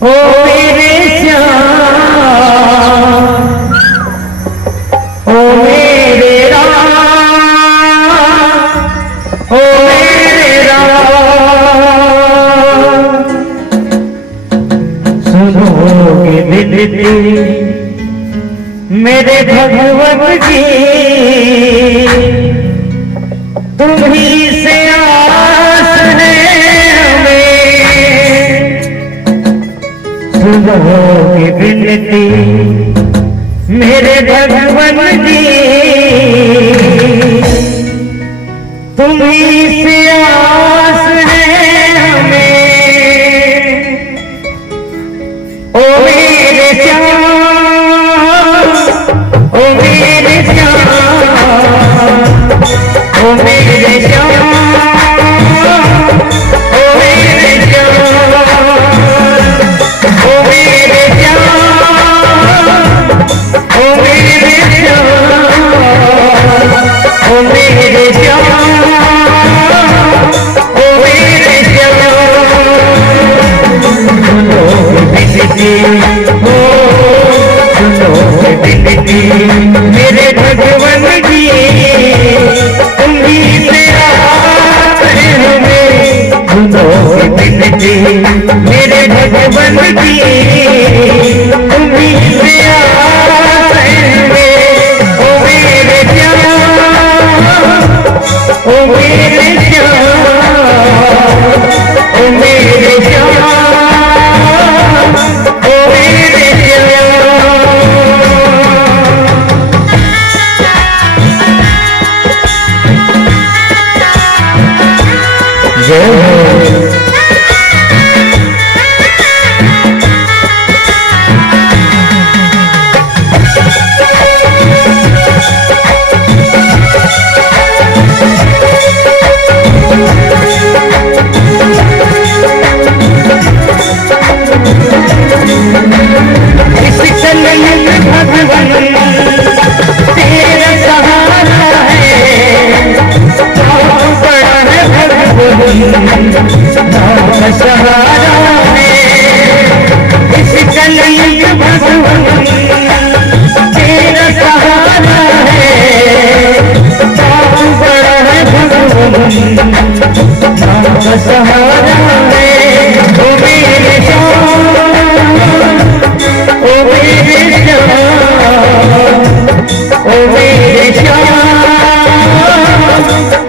ओ मेरे श्याम, ओ मेरे राम, ओ मेरे राम, सुनोगे विनती मेरे भगवत की, तुम्ही से आस है हमें। सुनोगे विनती मेरे भगवत की, तुम्ही से आस है हमें। ओ मेरे श्याम, ओ मेरे श्याम, ओ मेरे श्याम, ओ मेरे श्याम, ओ मेरे श्याम, ओ मेरे श्याम, ओ मेरे श्याम, ओ मेरे श्याम। सुनो विनती, ओ सुनो विनती मेरे भगवान की, तुम्ही से आस है हमें। सुनो विनती मेरे भगवान की, तुम्ही से आस है हमें। ओ मेरे श्याम, ओ मेरे श्याम, ओ मेरे श्याम, ओ मेरे श्याम। जय हो। भगवान तेरा सहारा है, बहुत बड़ा है भगवान, बहुत सहारा है। इस कलयुग भगवान तेरा सहारा है, बहुत बड़ा है भगवान, बहुत सहारा है। ओ मेरे श्याम, ओ मेरे श्याम, ओ मेरे श्याम,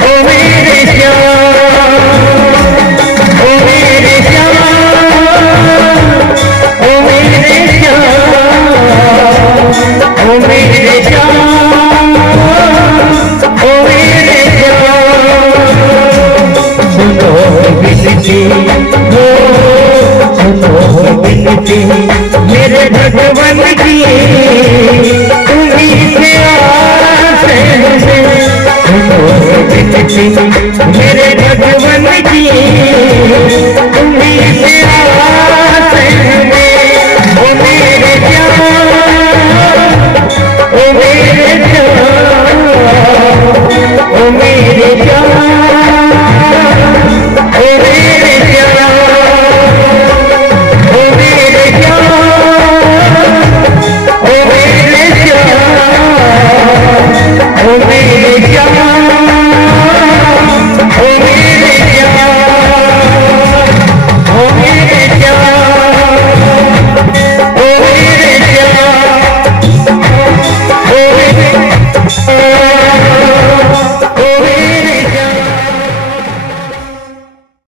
ओ मेरे श्याम, ओ मेरे श्याम, ओ मेरे श्याम, ओ मेरे श्याम, ओ मेरे श्याम। सुनो विनती, हो सुनो विनती मेरे भगवान की, तुम्ही से आस है हमें। सुनो विनती